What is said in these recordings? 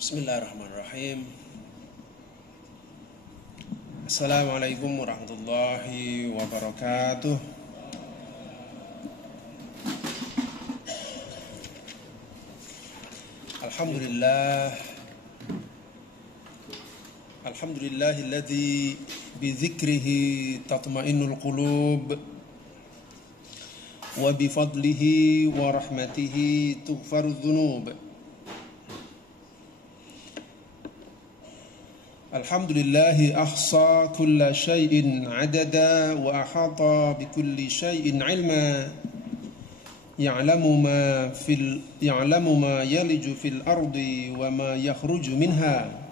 Bismillahirrahmanirrahim. Assalamualaikum warahmatullahi wabarakatuh. Alhamdulillahilladzi bidzikrihi tatma'innul qulub wa bifadlihi wa rahmatihi tughfarudz dzunub. Alhamdulillahi ahsa kulla syai'in adada wa ahata bikulli syai'in ilma ya'lamu ma yaliju fil ardi wa ma yakhruju minha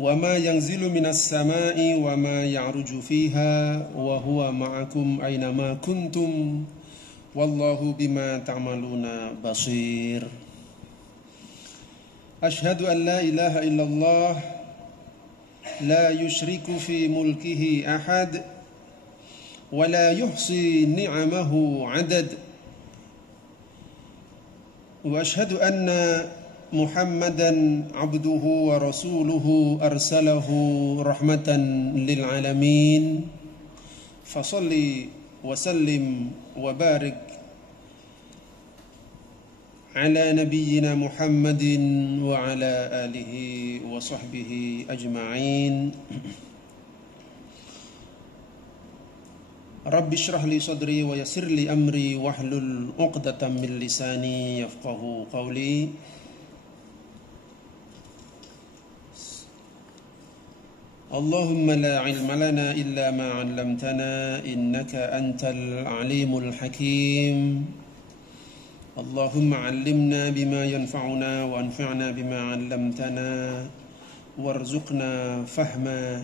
wa ma yanzilu minas sama'i wa ma ya'ruju fiha wa huwa ma'akum aina ma kuntum wallahu bima ta'maluna basir. Ashhadu an la ilaha illallah la yushriku fi mulkihi ahad wa la yuhsi ni'amahu adad wa ashhadu anna Muhammadan abduhu wa rasuluhu arsalahu rahmatan lil alamin fasalli wa sallim wa barik ala nabiyyina Muhammadin wa ala alihi wa sahbihi ajma'in. Rabbi shrah li sadri wa yassir li amri wahlul 'uqdatam min lisani yafqahu qawli. Allahumma la ilma lana illa ma 'allamtana innaka antal alimul hakim. Allahumma 'allimna bima yanfa'una wa anfa'na bima 'allamtana warzuqna fahma.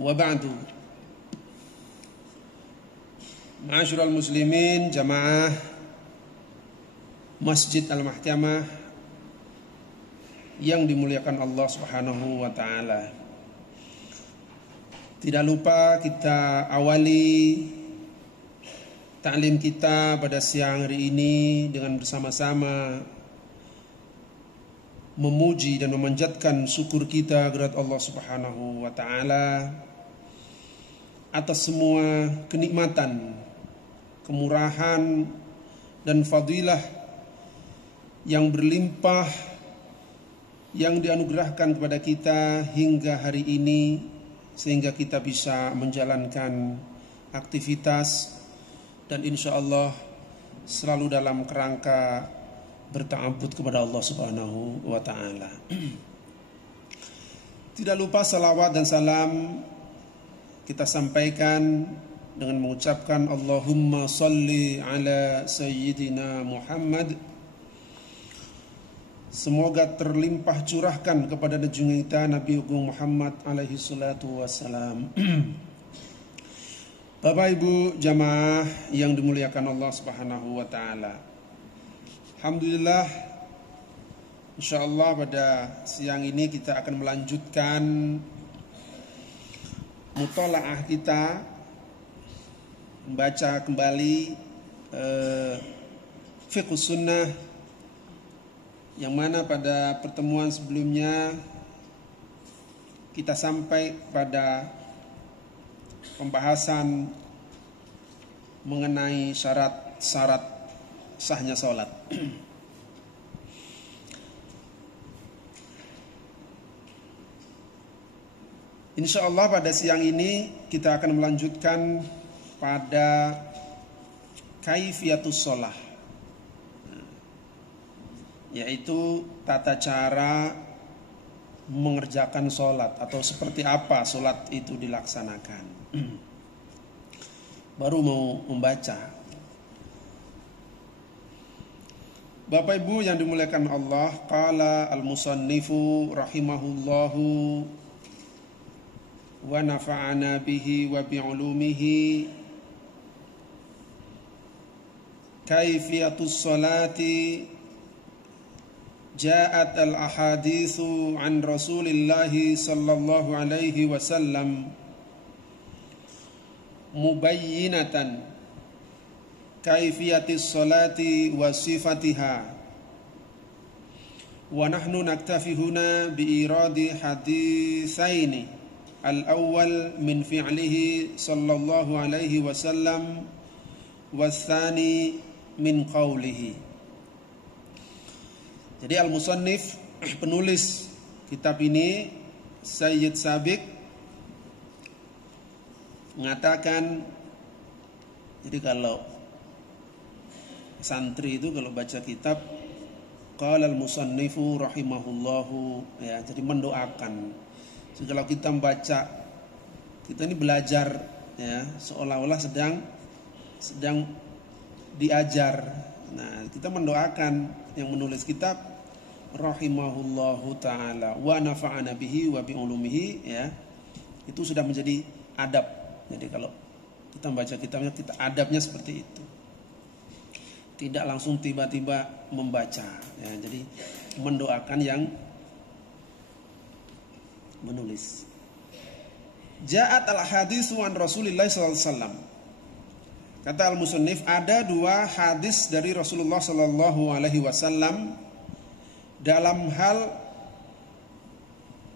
Wa ba'du. Ma'asyiral muslimin, jamaah Masjid Al-Mahkamah yang dimuliakan Allah Subhanahu wa taala. Tidak lupa kita awali ta'lim kita pada siang hari ini dengan bersama-sama memuji dan memanjatkan syukur kita kepada Allah Subhanahu wa taala atas semua kenikmatan, kemurahan dan fadilah yang berlimpah yang dianugerahkan kepada kita hingga hari ini, sehingga kita bisa menjalankan aktivitas dan insya Allah selalu dalam kerangka berta'abbud kepada Allah Subhanahu wa ta'ala. Tidak lupa salawat dan salam kita sampaikan dengan mengucapkan Allahumma salli ala Sayyidina Muhammad. Semoga terlimpah curahkan kepada junjungan kita Nabi Agung Muhammad alaihi salatu wassalam. Bapak Ibu jamaah yang dimuliakan Allah Subhanahu wa taala. Alhamdulillah, insyaallah pada siang ini kita akan melanjutkan mutalaah kita, membaca kembali fiqh sunnah, yang mana pada pertemuan sebelumnya kita sampai pada pembahasan mengenai syarat-syarat sahnya sholat. Insya Allah pada siang ini kita akan melanjutkan pada kaifiyatus sholah, yaitu tata cara mengerjakan sholat atau seperti apa sholat itu dilaksanakan. Baru mau membaca. Bapak Ibu yang dimuliakan Allah, qala al-musannifu rahimahullahu wa nafa'ana bihi wa bi'ulumihi kaifiyatus sholati ja'at al-ahaditsu an Rasulillahi sallallahu alaihi wasallam mubayyinatan kaifiyatis salati wa sifatiha wa nahnu naktafi huna bi iradi haditsaini al-awwal min fi'lihi sallallahu alaihi wasallam watsani min qawlihi. Jadi al-musannif, penulis kitab ini, Sayyid Sabiq, mengatakan, jadi kalau santri itu kalau baca kitab, qala al-musannifu rahimahullahu, ya, jadi mendoakan. Jadi kalau kita membaca, kita ini belajar, ya, seolah-olah sedang diajar. Nah, kita mendoakan yang menulis kitab rahimahullahu taala wa nafa'ana bihi wa bi ulumihi, ya. Itu sudah menjadi adab. Jadi kalau kita membaca kitabnya, kita adabnya seperti itu. Tidak langsung tiba-tiba membaca, ya. Jadi mendoakan yang menulis. Ja'at al-haditsu an Rasulillah sallallahu alaihi wasallam. Kata al-musannif, ada 2 hadis dari Rasulullah sallallahu alaihi wasallam dalam hal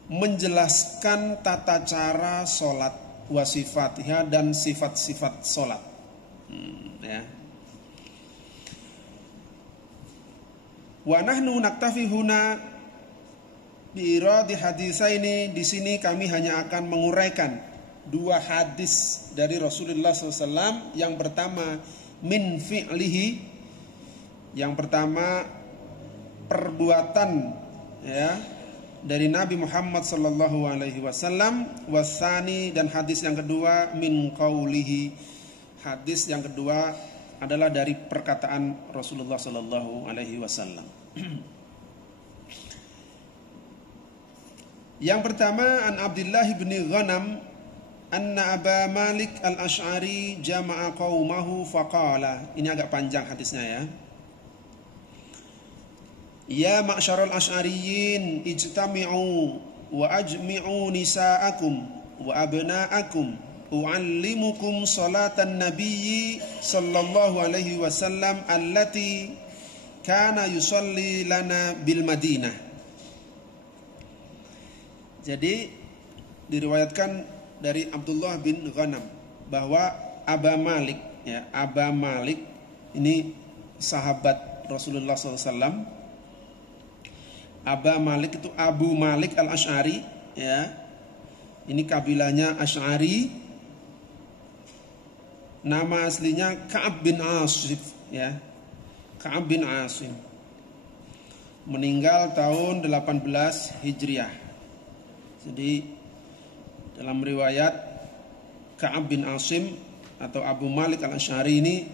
menjelaskan tata cara salat, wasifatiha, dan sifat-sifat salat. Ya. Wa nahnu naktafi huna bi iradi hadisaini, di sini kami hanya akan menguraikan 2 hadis dari Rasulullah SAW. Yang pertama min fi'lihi, yang pertama perbuatan, ya, dari Nabi Muhammad sallallahu alaihi wasallam, wasani, dan hadis yang kedua min qaulihi, hadis yang kedua adalah dari perkataan Rasulullah sallallahu alaihi wasallam. Yang pertama, an Abdullah bin Ghanam anna Aba Malik al-Ash'ari jama'a qaumahu faqala. Ini agak panjang hadisnya, ya. Ya ma'syaral asy'ariyyin ijtami'u wa ajmi'u nisa'akum wa abna'akum u'allimukum salatan nabiyyi sallallahu alaihi wasallam allati kana yusalli lana bil Madinah. Jadi diriwayatkan dari Abdullah bin Ghanam bahwa Aba Malik, ya, Aba Malik ini sahabat Rasulullah SAW. Aba Malik itu Abu Malik al-Ash'ari, ya. Ini kabilahnya Ash'ari. Nama aslinya Ka'ab bin Asim, ya. Ka'ab bin Asim. Meninggal tahun 18 Hijriah. Jadi dalam riwayat Ka'ab bin Asim atau Abu Malik al-Ash'ari ini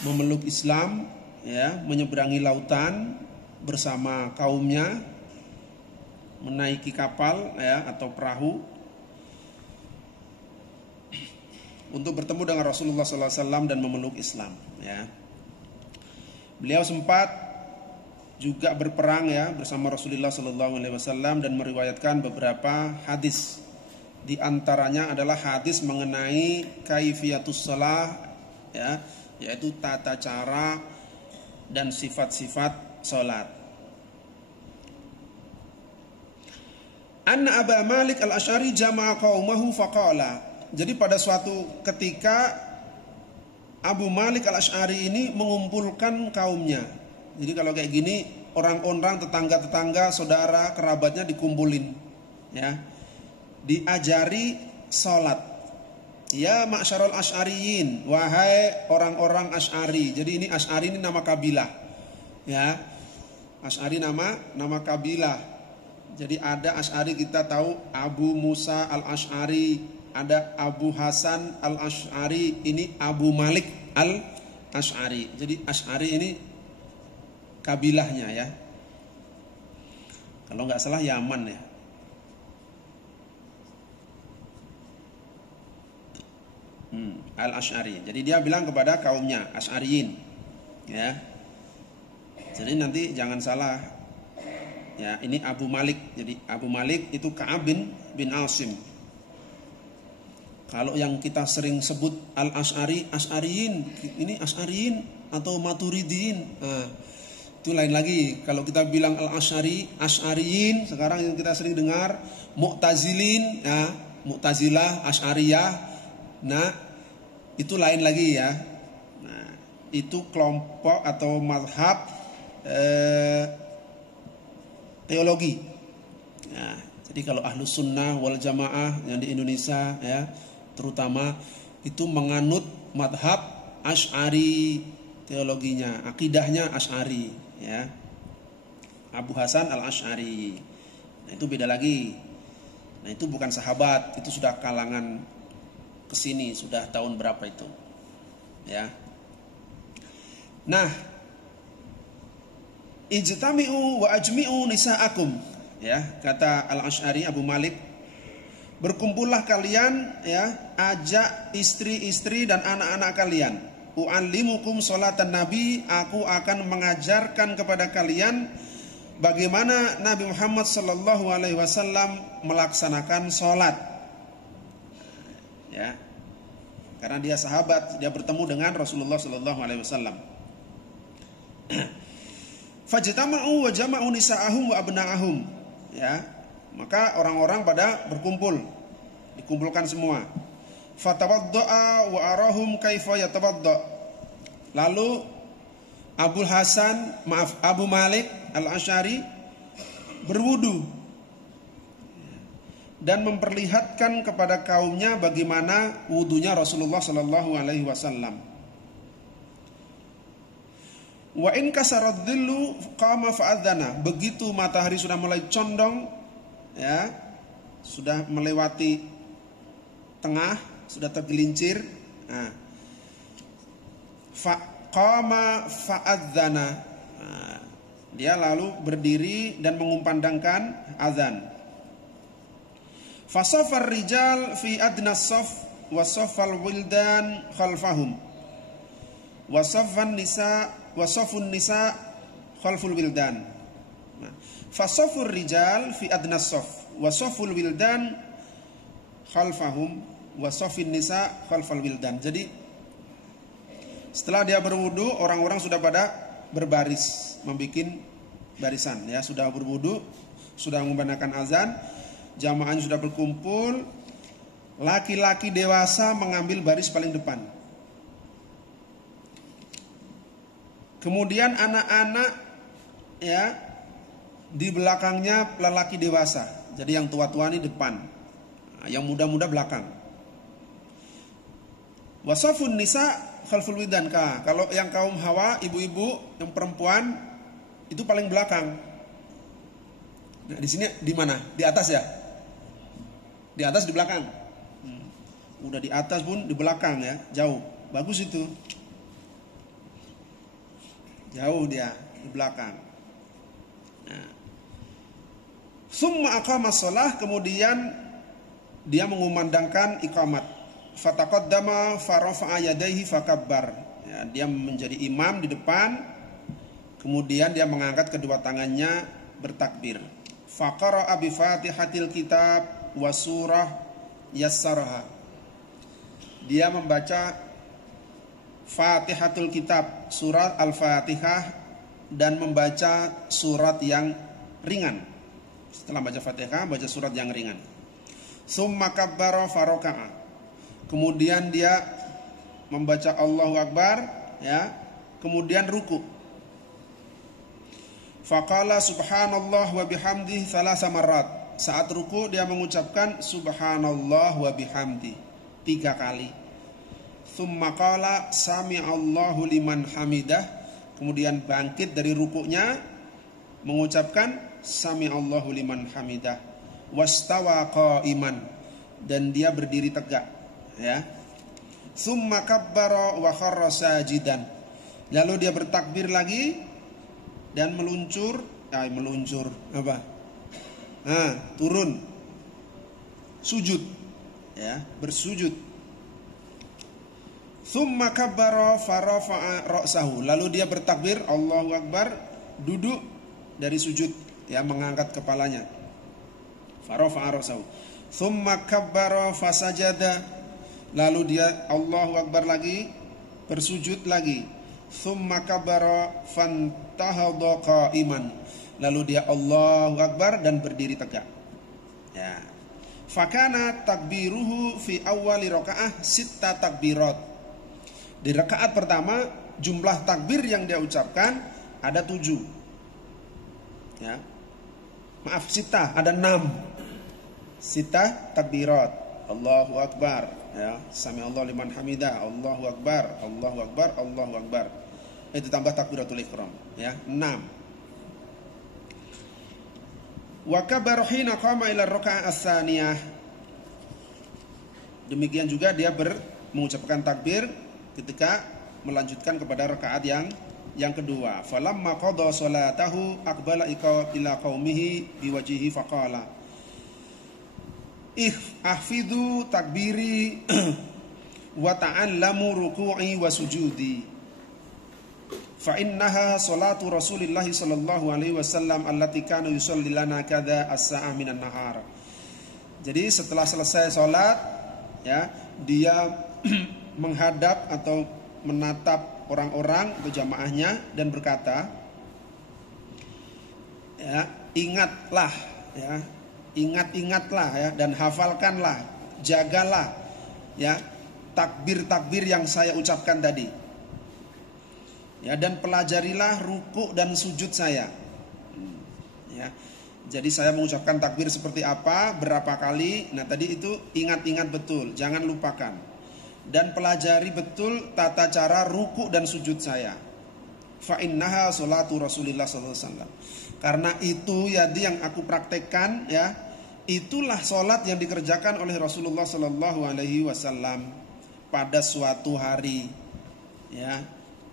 memeluk Islam, ya, menyeberangi lautan bersama kaumnya, menaiki kapal, ya, atau perahu untuk bertemu dengan Rasulullah SAW dan memeluk Islam, ya. Beliau sempat juga berperang, ya, bersama Rasulullah SAW dan meriwayatkan beberapa hadis. Di antaranya adalah hadis mengenai kaifiyatus shalah, ya, yaitu tata cara dan sifat-sifat salat. Anna Aba Malik al-Ash'ari jama'a qaumahu faqala. Jadi pada suatu ketika Abu Malik al-Ash'ari ini mengumpulkan kaumnya. Jadi kalau kayak gini, orang-orang, tetangga-tetangga, saudara, kerabatnya dikumpulin, ya. Diajari salat. Ya ma'syarul asy'ariyyin, wahai orang-orang Asy'ari. Jadi ini Asy'ari ini nama kabilah, ya. Asy'ari nama kabilah. Jadi ada Asy'ari, kita tahu Abu Musa al-Asy'ari, ada Abu Hasan al-Asy'ari, ini Abu Malik al-Asy'ari. Jadi Asy'ari ini kabilahnya, ya. Kalau nggak salah Yaman, ya. Al-Asy'ari. Jadi dia bilang kepada kaumnya Asy'ariyin, ya. Jadi nanti jangan salah, ya, ini Abu Malik. Jadi Abu Malik itu Ka'ab bin Asim. Kalau yang kita sering sebut al-Asy'ari, Asy'ariyin, ini Asy'ariyin atau Maturidiyin. Nah, itu lain lagi. Kalau kita bilang al-Asy'ari, Asy'ariyin, sekarang yang kita sering dengar Mu'tazilin, ya, Mu'tazilah, Asy'ariyah. Nah, itu lain lagi ya. Nah, itu kelompok atau mazhab teologi. Nah, jadi kalau Ahlus Sunnah wal Jamaah yang di Indonesia ya, terutama itu menganut madhab Asy'ari, teologinya, akidahnya Asy'ari ya. Abu Hasan al-Asy'ari. Nah, itu beda lagi. Nah, itu bukan sahabat, itu sudah kalangan kesini, sudah tahun berapa itu ya. Nah, ijtami'u wa ajmi'u nisa'akum ya, kata al-Asy'ari Abu Malik, berkumpullah kalian ya, ajak istri-istri dan anak-anak kalian. U'allimukum sholatan Nabi, aku akan mengajarkan kepada kalian bagaimana Nabi Muhammad sallallahu alaihi wasallam melaksanakan sholat. Ya. Karena dia sahabat, dia bertemu dengan Rasulullah sallallahu alaihi wasallam. Fajtama'u wa jama'u nisa'ahum wa abna'ahum. Ya. Maka orang-orang pada berkumpul, dikumpulkan semua. Fatawadda'a wa arahum kaifa yatawadda'. Lalu Abu Malik al-Asy'ari berwudu dan memperlihatkan kepada kaumnya bagaimana wudunya Rasulullah sallallahu alaihi wasallam. Wa in kasarat dhillu qama fa'adzana. Begitu matahari sudah mulai condong ya, sudah melewati tengah, sudah tergelincir, nah, qama fa'adzana. Nah, dia lalu berdiri dan mengumandangkan azan. Fasafar rijal fi adna saf wa safal wildan khalfahum wa safan nisa wa safun nisa khalful wildan. Nah, fasafur rijal fi adna saf wa saful wildan khalfahum wa safin nisa khalfal wildan. Jadi setelah dia berwudu, orang-orang sudah pada berbaris, membuat barisan ya, sudah berwudu, sudah mengumandangkan azan, jamaahnya sudah berkumpul, laki-laki dewasa mengambil baris paling depan. Kemudian anak-anak ya di belakangnya lelaki dewasa. Jadi yang tua-tua ini depan, yang muda-muda belakang. Wasafun nisa khalful widan. Kalau yang kaum Hawa, ibu-ibu, yang perempuan itu paling belakang. Nah, di sini di mana? Di atas ya? Di atas, di belakang. Udah di atas pun di belakang ya, jauh. Bagus itu. Jauh dia di belakang. Nah. Summa aqama shalah, kemudian dia mengumandangkan iqamat. Fataqaddama farafa'a yadayhi fakabbar. Ya, dia menjadi imam di depan, kemudian dia mengangkat kedua tangannya bertakbir. Faqara'a bi Fatihatil kitab wa surah yassaraha. Dia membaca Fatihatul Kitab, surat Al-Fatihah, dan membaca surat yang ringan. Setelah baca Fatihah, baca surat yang ringan. Summa kabbara faraka'a. Kemudian dia membaca Allahu Akbar ya, kemudian ruku. Faqala subhanallah wa bihamdihi thalatha marrat. Saat ruku dia mengucapkan subhanallah wa bihamdi 3 kali. Tsumma qala sami'allahu liman hamidah. Kemudian bangkit dari rukuknya mengucapkan sami'allahu liman hamidah. Wastawa qa'iman, dan dia berdiri tegak ya. Tsumma kabbara wa kharra sajidan. Lalu dia bertakbir lagi dan meluncur apa? Turun. Sujud ya, bersujud. Tsumma kabbara farafa'a ra'sahu. Lalu dia bertakbir Allahu Akbar, duduk dari sujud ya, mengangkat kepalanya. Farafa'a ra'sahu. Tsumma kabbara fasajada. lalu dia Allahu Akbar lagi, bersujud lagi. Tsumma kabara fantahadha qa'iman, lalu dia Allahu Akbar dan berdiri tegak. Ya. Fakana takbiruhu fi awwali rakaah sitta takbirat. Di rakaat pertama jumlah takbir yang dia ucapkan ada 7. Ya. Maaf, sitta, ada 6. Sitta takbirat. Allahu Akbar, ya, sami Allah liman hamidah, Allahu Akbar, Allahu Akbar, Allahu Akbar. Itu tambah takbiratul ihram, ya, 6. Wa kabara hina qama ila rakaat as-saniyah. Demikian juga dia mengucapkan takbir ketika melanjutkan kepada rakaat yang kedua. Falamma qada salatahu aqbala ila qaumihi biwajhihi faqala ahfidu takbiri wa ta'allamu ruku'i wa sujudi fa innaha salatu Rasulillah sallallahu alaihi wasallam allati kana yusalli lana kadza as-sa'ah minan nahar. Jadi setelah selesai salat, ya, dia menghadap atau menatap orang-orang atau jamaahnya dan berkata, ya, ingatlah, ya, ingat-ingatlah, ya, dan hafalkanlah, jagalah, ya, takbir-takbir yang saya ucapkan tadi, ya, dan pelajarilah ruku dan sujud saya, ya. Jadi saya mengucapkan takbir seperti apa, berapa kali. Nah tadi itu ingat-ingat betul, jangan lupakan. Dan pelajari betul tata cara ruku dan sujud saya. Fa innaha salatu Rasulillah sallallahu alaihi wasallam. Karena itu ya yang aku praktekkan, ya, itulah salat yang dikerjakan oleh Rasulullah sallallahu alaihi wasallam pada suatu hari, ya,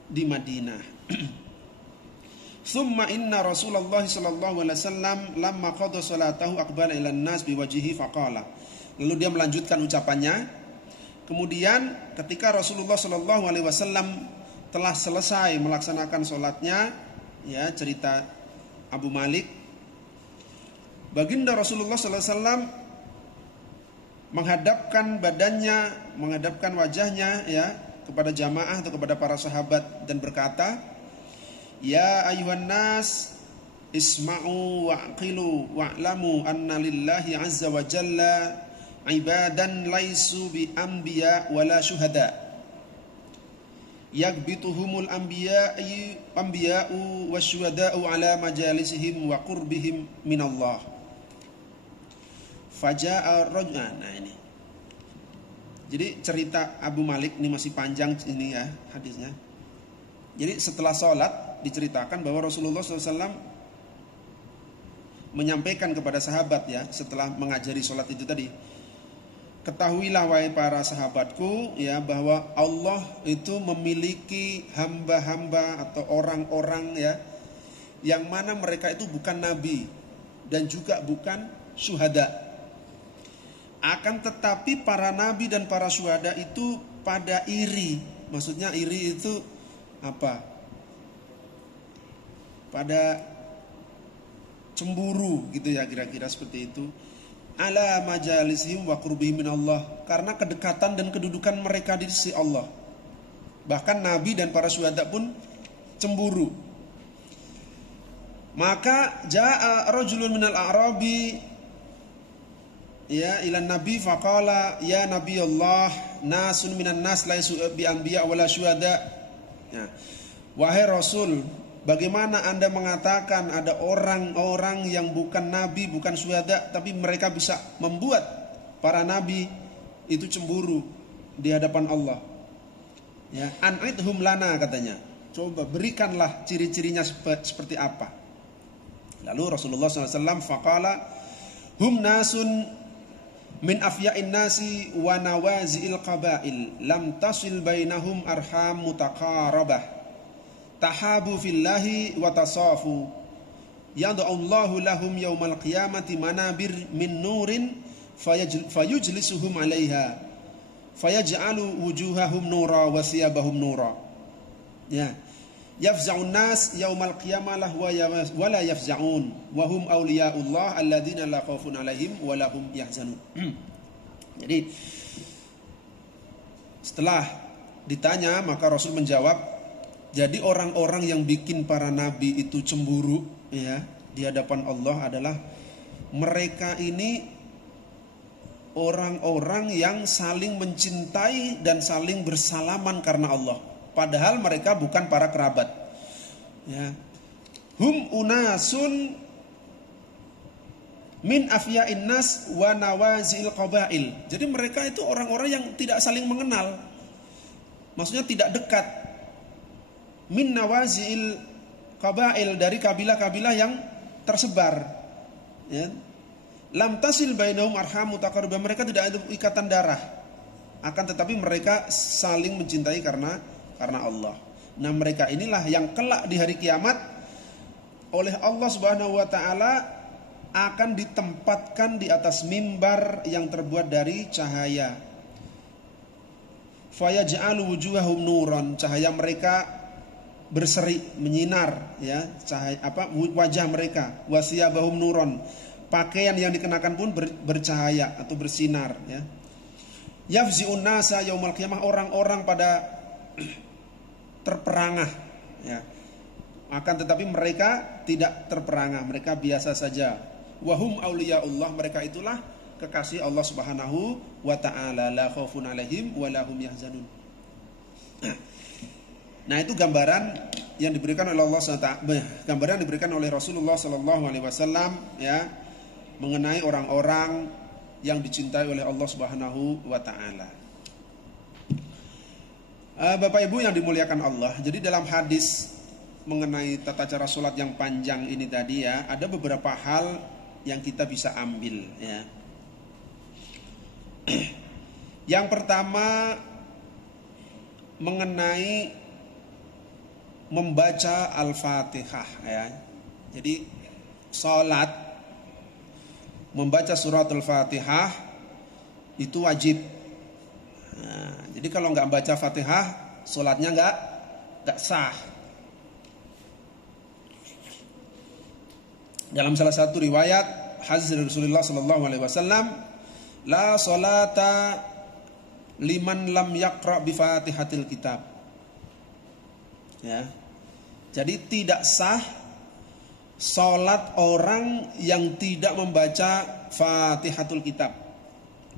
di Madinah. Summa inna Rasulullah sallallahu alaihi wasallam lamma qada salatahu aqbala ila an-nas biwajhihi faqala. Lalu dia melanjutkan ucapannya. Kemudian ketika Rasulullah sallallahu alaihi wasallam telah selesai melaksanakan salatnya, ya, cerita Abu Malik, baginda Rasulullah sallallahu alaihi wasallam menghadapkan badannya, menghadapkan wajahnya, ya, kepada jamaah atau kepada para sahabat dan berkata, ya ayuhan nas isma'u wa'qilu wa'lamu anna lillahi azza wa jalla ibadan laisu bi anbiya wala syuhada yagbituhumul anbiya'u wasyuhada'u ala majalisihim wa qurbihim minallah faja'a rajul. Nah ini jadi cerita Abu Malik ini masih panjang ini, ya, hadisnya. Jadi setelah sholat diceritakan bahwa Rasulullah SAW menyampaikan kepada sahabat, ya, setelah mengajari sholat itu tadi, ketahuilah wahai para sahabatku, ya, bahwa Allah itu memiliki hamba-hamba atau orang-orang, ya, yang mana mereka itu bukan nabi dan juga bukan syuhada. Akan tetapi para nabi dan para syuhada itu pada iri. Maksudnya iri itu apa? Pada cemburu gitu, ya, kira-kira seperti itu. Ala majalisihim wa qurbihim minallah, karena kedekatan dan kedudukan mereka di sisi Allah. Bahkan nabi dan para syuhada pun cemburu. Maka jaa rajulun minal a'rabi, ya, ila nabi faqala ya nabi Allah nasun minan nas laisu bi anbiya wala syuhada. Ya. Wahai Rasul, bagaimana Anda mengatakan ada orang-orang yang bukan nabi, bukan syuhada, tapi mereka bisa membuat para nabi itu cemburu di hadapan Allah. Ya, an'idhum lana, katanya. Coba berikanlah ciri-cirinya seperti apa. Lalu Rasulullah SAW faqala hum nasun min afya'in nasi wa nawazi'il qabail lam tasil bainahum arham mutaqarabah tahabu fillahi wa tasafu yad'allahu lahum yawmal qiyamati manabir min nurin fayujlisuhum 'alaiha fayaj'alu wujuhahum nura wa thiyabahum nura. Ya, yafza'un nas yawmal qiyamah wa la yafza'un wa hum awliya'ullah alladzina la khaufun 'alaihim wa lahum yahzanun. Jadi Setelah ditanya, maka Rasul menjawab, jadi orang-orang yang bikin para nabi itu cemburu ya di hadapan Allah adalah mereka ini orang-orang yang saling mencintai dan saling bersalaman karena Allah, padahal mereka bukan para kerabat ya. Hum unasun min afya'in nas wa nawazil qabail. Jadi mereka itu orang-orang yang tidak saling mengenal, maksudnya tidak dekat. Min nawazil qabail, dari kabilah-kabilah yang tersebar ya. Lam tasil bainahum arham mutaqarribah, mereka tidak ada ikatan darah, akan tetapi mereka saling mencintai karena Allah. Nah, mereka inilah yang kelak di hari kiamat oleh Allah Subhanahu wa taala akan ditempatkan di atas mimbar yang terbuat dari cahaya. Fayaj'alu wujuhahum nuran, cahaya mereka berseri, menyinar ya, cahaya wajah mereka. Wasiyabahum nuran, pakaian yang dikenakan pun bercahaya atau bersinar ya. Yafzi'un nasa yaumal qiyamah, orang-orang pada terperangah ya. Akan tetapi mereka tidak terperangah, mereka biasa saja. Wahum auliyaullah, mereka itulah kekasih Allah Subhanahu wa taala. La khaufun alaihim wa lahum yahzanun. Nah, itu gambaran yang diberikan oleh Allah SWT, gambaran yang diberikan oleh Rasulullah sallallahu alaihi wasallam ya, mengenai orang-orang yang dicintai oleh Allah Subhanahu wa taala. Bapak Ibu yang dimuliakan Allah, jadi dalam hadis mengenai tata cara sholat yang panjang ini tadi ya, ada beberapa hal yang kita bisa ambil ya. Yang pertama mengenai membaca Al-Fatihah ya. Jadi sholat membaca surat Al-Fatihah itu wajib. Nah, jadi kalau nggak baca Fatihah, sholatnya nggak sah. Dalam salah satu riwayat hadis dari Rasulullah sallallahu alaihi wasallam, la salata liman lam yaqra bi Fatihatil kitab. Ya. Jadi tidak sah salat orang yang tidak membaca Fatihatul kitab.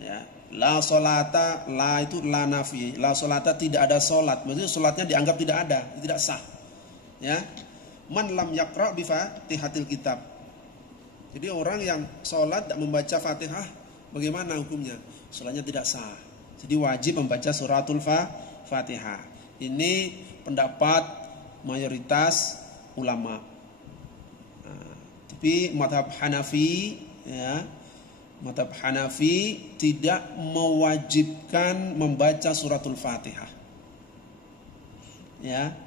Ya. La salata, la itu la nafi. La salata, tidak ada salat. Maksudnya salatnya dianggap tidak ada, tidak sah. Ya. Man lam yaqra bi Fatihatil kitab. Jadi orang yang sholat tidak membaca Fatihah, bagaimana hukumnya? Sholatnya tidak sah. Jadi wajib membaca suratul Fatihah. Ini pendapat mayoritas ulama. Nah, tapi madhab Hanafi ya, madhab Hanafi tidak mewajibkan membaca suratul Fatihah. Ya,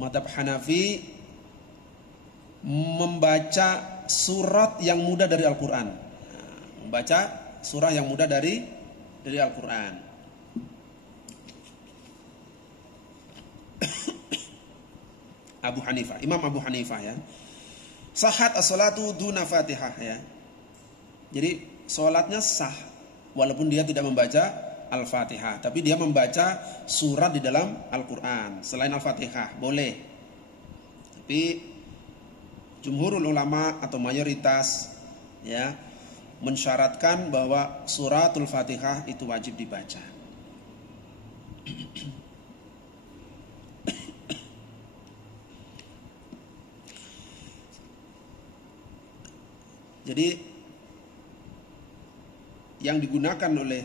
madhab Hanafi membaca surat yang mudah dari Al-Quran. Membaca surah yang mudah dari Al-Quran. Abu Hanifah, Imam Abu Hanifah ya. Sahat as-salatu duna Fatihah ya. Jadi salatnya sah walaupun dia tidak membaca Al-Fatihah, tapi dia membaca surat di dalam Al-Quran selain Al-Fatihah boleh. Tapi jumhurul ulama atau mayoritas ya mensyaratkan bahwa suratul Fatihah itu wajib dibaca. Jadi yang digunakan oleh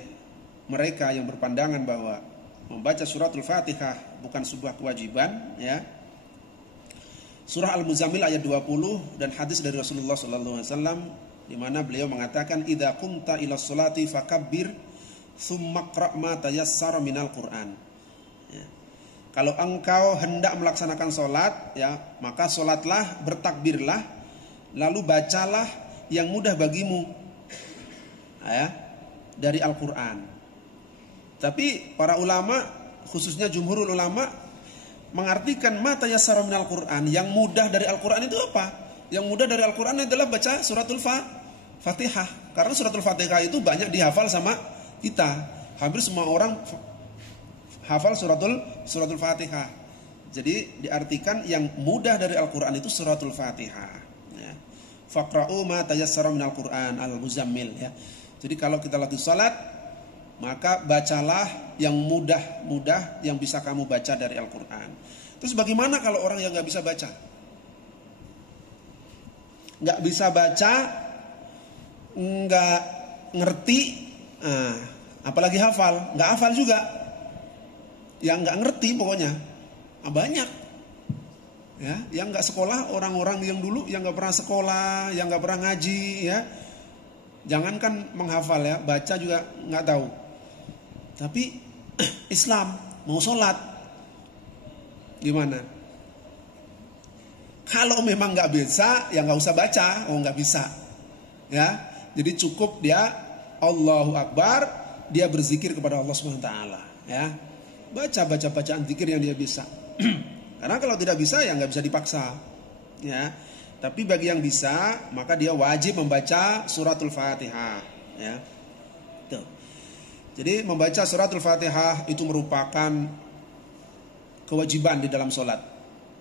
mereka yang berpandangan bahwa membaca suratul Fatihah bukan sebuah kewajiban ya, Surah Al-Muzammil ayat 20 dan hadis dari Rasulullah sallallahu alaihi wasallam di mana beliau mengatakan idza qumta ila sholati fakabbir tsumma qra' ma tayassara minal Qur'an. Ya. Kalau engkau hendak melaksanakan salat ya, maka salatlah, bertakbirlah, lalu bacalah yang mudah bagimu. Ya, dari Al-Qur'an. Tapi para ulama, khususnya jumhurul ulama mengartikan mata yassara minal Qur'an, yang mudah dari Al-Qur'an itu apa? Yang mudah dari Al-Qur'an adalah baca suratul Fatihah. Karena suratul Fatihah itu banyak dihafal sama kita. Hampir semua orang hafal suratul Fatihah. Jadi diartikan yang mudah dari Al-Qur'an itu suratul Fatihah, ya. Faqra'u ma tayassara minal Qur'an Al-Muzammil, ya. Jadi kalau kita lagi salat, maka bacalah yang mudah-mudah yang bisa kamu baca dari Al-Qur'an. Terus bagaimana kalau orang yang nggak bisa baca? Nggak bisa baca, nggak ngerti, apalagi hafal, nggak hafal juga, yang nggak ngerti pokoknya, banyak, ya, yang nggak sekolah, orang-orang yang dulu yang nggak pernah sekolah, yang nggak pernah ngaji, ya, jangankan menghafal, ya, baca juga nggak tahu. Tapi Islam mau sholat, gimana? Kalau memang nggak bisa, ya nggak usah baca, nggak bisa, ya. Jadi cukup dia Allahu Akbar, dia berzikir kepada Allah Subhanahu Wa Taala, ya. Baca bacaan zikir yang dia bisa. Karena kalau tidak bisa ya nggak bisa dipaksa, ya. Tapi bagi yang bisa, maka dia wajib membaca suratul Fatihah, ya. Tuh. Jadi membaca suratul Fatihah itu merupakan kewajiban di dalam sholat,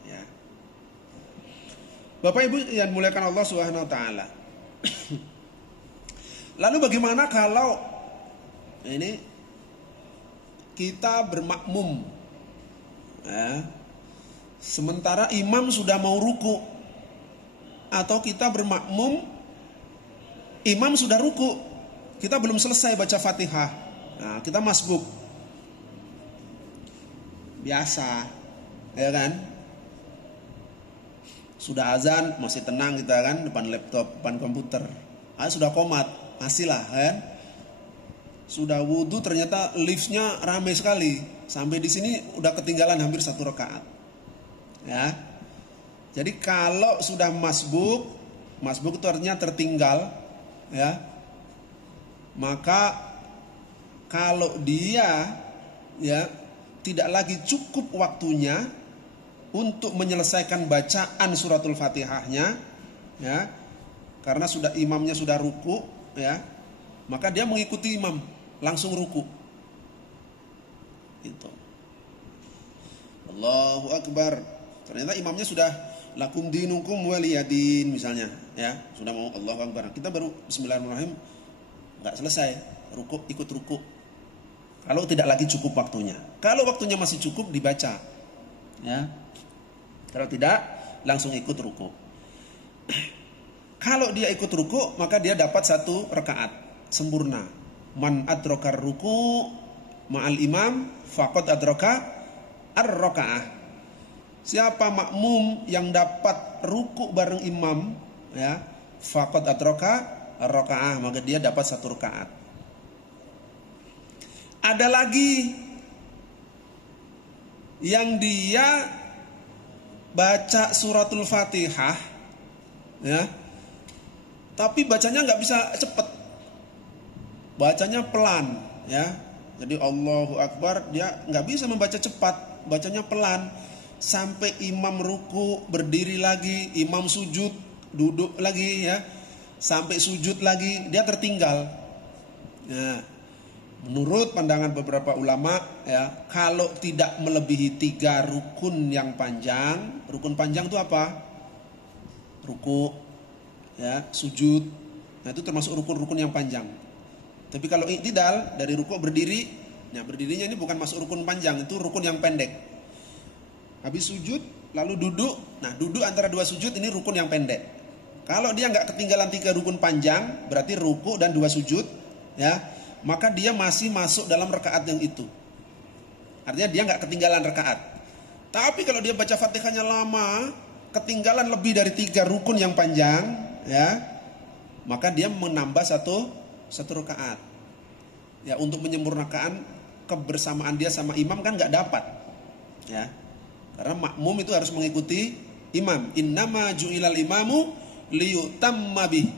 ya. Bapak Ibu yang dimuliakan Allah Subhanahu Wa Taala. Lalu bagaimana kalau ini kita bermakmum, ya, sementara imam sudah mau ruku, atau kita bermakmum imam sudah ruku, kita belum selesai baca Fatihah, nah, kita masbuk, biasa, ya kan? Sudah azan masih tenang kita kan, depan laptop, depan komputer, sudah qomat, masih lah kan? Sudah wudhu ternyata liftnya ramai sekali, sampai di sini udah ketinggalan hampir 1 rakaat, ya. Jadi kalau sudah masbuk itu artinya tertinggal, ya. Maka kalau dia, ya, tidak lagi cukup waktunya untuk menyelesaikan bacaan suratul Fatihahnya, ya, karena sudah imamnya sudah ruku, ya, maka dia mengikuti imam, langsung ruku. Itu. Allahu Akbar. Ternyata imamnya sudah lakum dinukum waliyadin misalnya, ya, sudah mau Allahu Akbar. Kita baru bismillahirrahmanirrahim, enggak selesai, ruku, ikut ruku. Kalau tidak lagi cukup waktunya. Kalau waktunya masih cukup dibaca, ya. Kalau tidak langsung ikut ruku. Kalau dia ikut ruku, maka dia dapat 1 rakaat sempurna. Man adrokar ruku ma'al imam faqad adroka ar-rakaah. Siapa makmum yang dapat ruku bareng imam, ya, faqad adroka ar-rakaah, maka dia dapat 1 rakaat. Ada lagi yang dia baca suratul Fatihah, ya, tapi bacanya nggak bisa cepet, bacanya pelan, ya. Jadi Allahu Akbar dia nggak bisa membaca cepat, bacanya pelan, sampai imam ruku berdiri lagi, imam sujud duduk lagi, ya, sampai sujud lagi dia tertinggal. Ya, menurut pandangan beberapa ulama, ya, kalau tidak melebihi 3 rukun yang panjang, rukun panjang itu apa? Ruku, ya, sujud, nah itu termasuk rukun-rukun yang panjang. Tapi kalau i'tidal dari ruku berdiri, nah berdirinya ini bukan masuk rukun panjang, itu rukun yang pendek. Habis sujud lalu duduk, nah duduk antara 2 sujud ini rukun yang pendek. Kalau dia nggak ketinggalan 3 rukun panjang, berarti ruku dan 2 sujud, ya, maka dia masih masuk dalam rakaat yang itu. Artinya dia nggak ketinggalan rakaat. Tapi kalau dia baca Fatihahnya lama, ketinggalan lebih dari 3 rukun yang panjang, ya, maka dia menambah satu rakaat, ya, untuk menyempurnakan kebersamaan dia sama imam kan nggak dapat, ya, karena makmum itu harus mengikuti imam. Innama ju'ilal imamu liyutamma bih.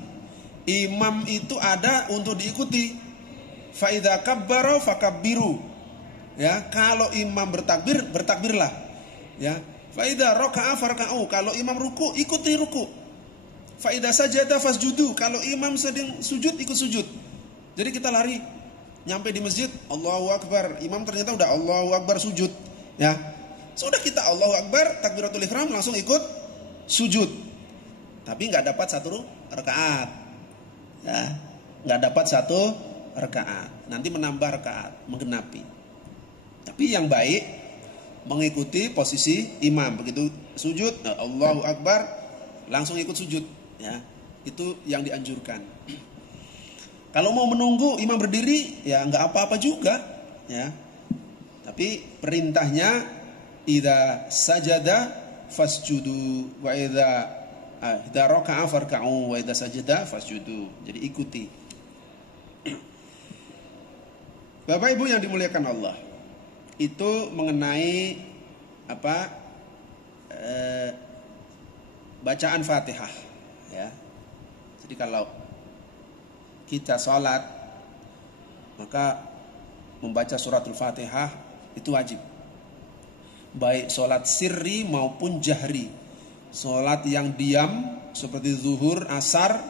Imam itu ada untuk diikuti. Fa idza kabbara fakabbiru, ya, kalau imam bertakbir, bertakbirlah, ya. Fa idza raka'a farka'u, kalau imam ruku ikuti ruku. Fa idza sajada fasjudu, kalau imam sedang sujud ikut sujud. Jadi kita lari, Nyampe di masjid, Allahu Akbar. Imam ternyata udah Allahu Akbar sujud. Ya, sudah kita Allahu Akbar, takbiratul ihram langsung ikut sujud. Tapi nggak dapat satu rakaat. Ya, nggak dapat satu rakaat. Nanti menambah rakaat, menggenapi. Tapi yang baik mengikuti posisi imam. Begitu sujud, Allahu Akbar, langsung ikut sujud. Ya, itu yang dianjurkan. Kalau mau menunggu imam berdiri, ya nggak apa-apa juga, ya. Tapi perintahnya, idza sajada fasjudu wa idza raka'a farka'u wa idza sajada fasjudu. Jadi ikuti. Bapak Ibu yang dimuliakan Allah, itu mengenai bacaan Fatihah, ya. Jadi kalau kita sholat, maka membaca suratul Fatihah itu wajib. Baik sholat sirri maupun jahri. Sholat yang diam seperti zuhur, asar,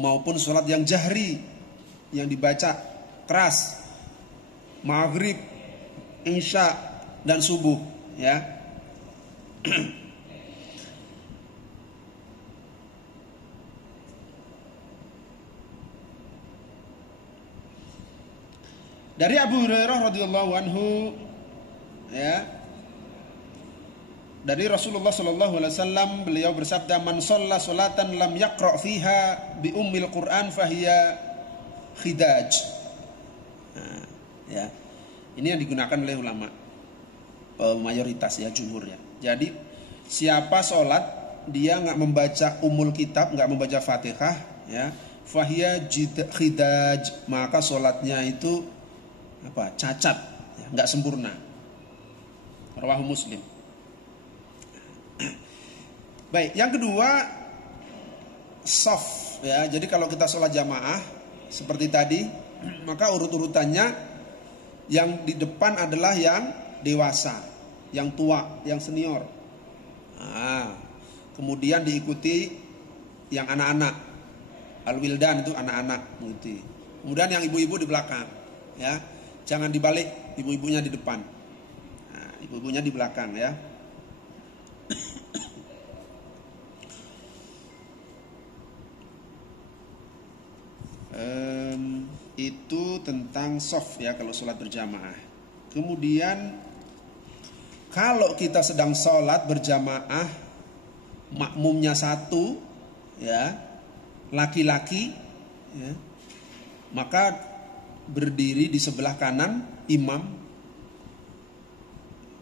maupun sholat yang jahri, yang dibaca keras, maghrib, isya, dan subuh, ya. Dari Abu Hurairah radhiyallahu anhu, ya, dari Rasulullah sallallahu alaihi wasallam, beliau bersabda, man shalla sholatan lam yaqra fiha bi ummil Qur'an fahiya khidaj. Nah, ya. Ini yang digunakan oleh ulama mayoritas, ya, jumhur, ya. Jadi siapa sholat dia nggak membaca umul kitab, nggak membaca Fatihah, ya, fahiya khidaj, maka sholatnya itu cacat, ya, nggak sempurna. Rawahu Muslim. Baik, yang kedua, shaf, ya. Jadi kalau kita sholat jamaah seperti tadi, maka urut-urutannya yang di depan adalah yang dewasa, yang tua, yang senior. Nah, kemudian diikuti yang anak-anak, al-wildan itu anak-anak, gitu. Kemudian yang ibu-ibu di belakang, ya. Jangan dibalik, ibu-ibunya di depan. Nah, ibu-ibunya di belakang, ya. Itu tentang shaf, ya, kalau sholat berjamaah. Kemudian kalau kita sedang sholat berjamaah, makmumnya satu, ya, laki-laki, ya, maka berdiri di sebelah kanan imam,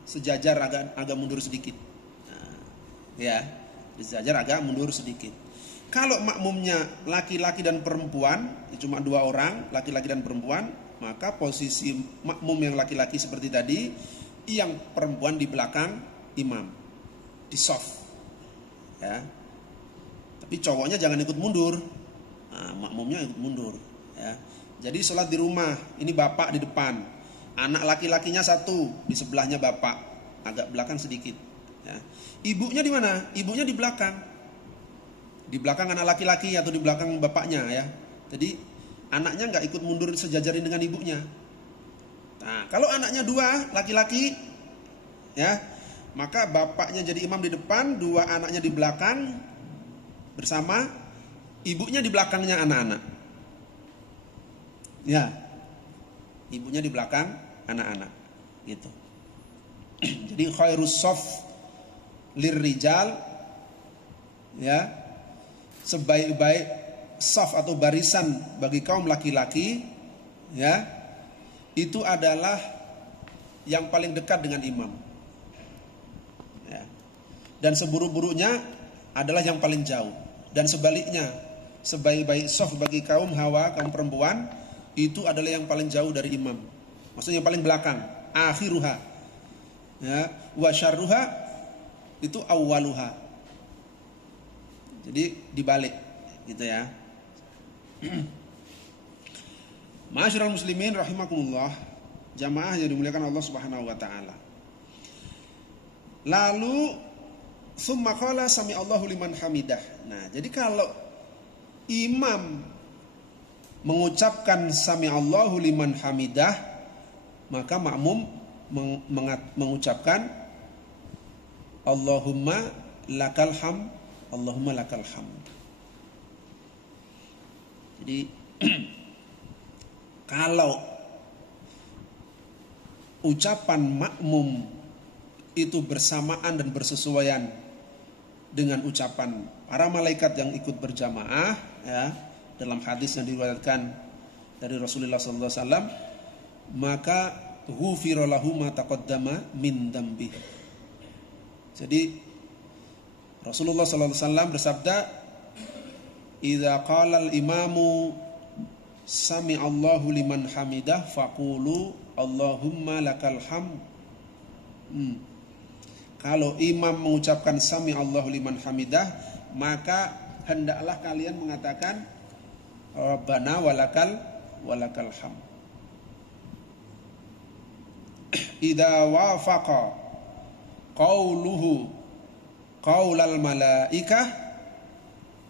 sejajar agak mundur sedikit, nah, ya, sejajar agak mundur sedikit. Kalau makmumnya laki-laki dan perempuan, ya, cuma 2 orang, laki-laki dan perempuan, maka posisi makmum yang laki-laki seperti tadi, yang perempuan di belakang imam, di shaf, ya. Tapi cowoknya jangan ikut mundur, nah, makmumnya ikut mundur, ya. Jadi sholat di rumah, ini bapak di depan, anak laki-lakinya satu di sebelahnya bapak, agak belakang sedikit, ya. Ibunya di mana? Ibunya di belakang anak laki-laki atau di belakang bapaknya, ya. Jadi anaknya nggak ikut mundur sejajarin dengan ibunya. Nah, kalau anaknya 2 laki-laki, ya, maka bapaknya jadi imam di depan, 2 anaknya di belakang bersama ibunya di belakangnya anak-anak. Ya, ibunya di belakang anak-anak, gitu. Jadi khairus shaf lirrijal, ya, sebaik-baik shaf atau barisan bagi kaum laki-laki, ya, itu adalah yang paling dekat dengan imam, ya. Dan seburuk-buruknya adalah yang paling jauh. Dan sebaliknya, sebaik-baik shaf bagi kaum hawa, kaum perempuan, itu adalah yang paling jauh dari imam. Maksudnya yang paling belakang, akhiruha, ya, wa syarruha itu awwaluha. Jadi dibalik, gitu, ya. Ma'asyiral muslimin rahimakumullah, jamaah yang dimuliakan Allah Subhanahu wa taala. Lalu summa qala sami Allahu liman hamidah. Nah, jadi kalau imam mengucapkan sami'allahu liman hamidah, maka makmum mengucapkan Allahumma lakal hamd, Allahumma lakal hamd. Jadi kalau ucapan makmum itu bersamaan dan bersesuaian dengan ucapan para malaikat yang ikut berjamaah, ya, dalam hadis yang diriwayatkan dari Rasulullah SAW, maka ghufira lahu ma taqaddama min dambi. Jadi Rasulullah SAW bersabda, idza qala al-imamu sami'allahu liman hamidah faqulu Allahumma lakal hamd. Kalau imam mengucapkan sami'allahu liman hamidah, maka hendaklah kalian mengatakan Rabbana walakal hamd. Idza wafaqa qauluhu qaulal malaikah,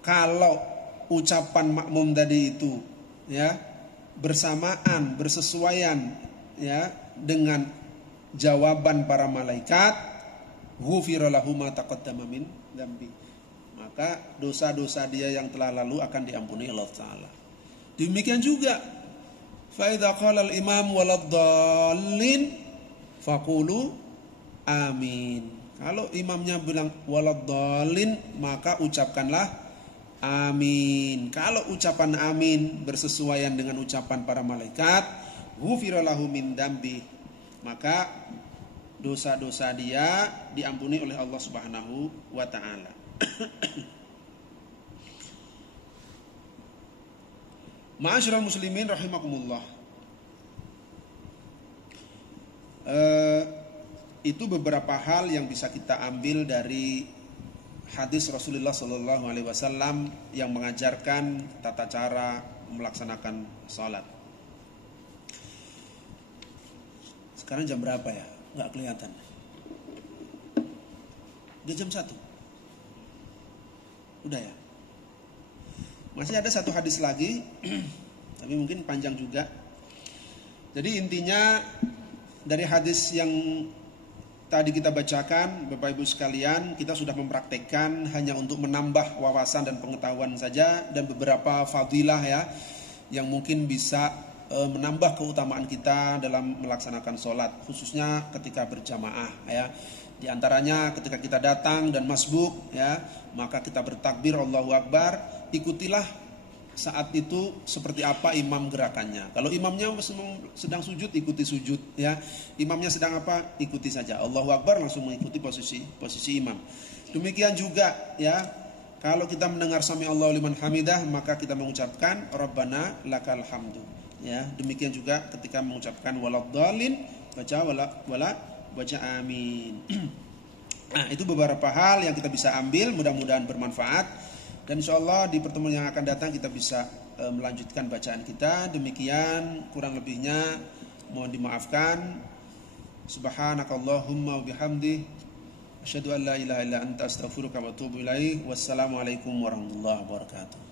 kalau ucapan makmum tadi itu, ya, bersamaan, bersesuaian, ya, dengan jawaban para malaikat, ghufira lahu ma taqaddama min dzambi, maka dosa-dosa dia yang telah lalu akan diampuni Allah Ta'ala. Demikian juga fa idza qala al-imam waladdallin faqulu amin. Kalau imamnya bilang waladdallin, maka ucapkanlah amin. Kalau ucapan amin bersesuaian dengan ucapan para malaikat, ghufira lahu min dzambi, maka dosa-dosa dia diampuni oleh Allah Subhanahu wa Ta'ala. Ma'asyiral muslimin rahimakumullah. Itu beberapa hal yang bisa kita ambil dari hadis Rasulullah Sallallahu Alaihi Wasallam yang mengajarkan tata cara melaksanakan salat. Sekarang jam berapa ya? Nggak kelihatan. Udah jam 1. Udah ya. Masih ada satu hadis lagi, tapi mungkin panjang juga. Jadi intinya dari hadis yang tadi kita bacakan, Bapak Ibu sekalian, kita sudah mempraktekkan hanya untuk menambah wawasan dan pengetahuan saja, dan beberapa fadilah, ya, yang mungkin bisa menambah keutamaan kita dalam melaksanakan sholat, khususnya ketika berjamaah, ya. Di antaranya ketika kita datang dan masbuk, ya, maka kita bertakbir Allahu Akbar, ikutilah saat itu seperti apa imam gerakannya. Kalau imamnya sedang sujud, ikuti sujud, ya. Imamnya sedang apa, ikuti saja Allahu Akbar, langsung mengikuti posisi imam. Demikian juga, ya, kalau kita mendengar sami Allahu liman hamidah, maka kita mengucapkan Rabbana lakal hamdu, ya. Demikian juga ketika mengucapkan waladdallin, baca amin. Nah, itu beberapa hal yang kita bisa ambil, mudah-mudahan bermanfaat, dan insyaallah di pertemuan yang akan datang kita bisa melanjutkan bacaan kita. Demikian, kurang lebihnya mohon dimaafkan. Subhanakallahumma wa bihamdi asyhadu an la ilaha illa anta astaghfiruka wa atubu ilaik. Wassalamualaikum warahmatullahi wabarakatuh.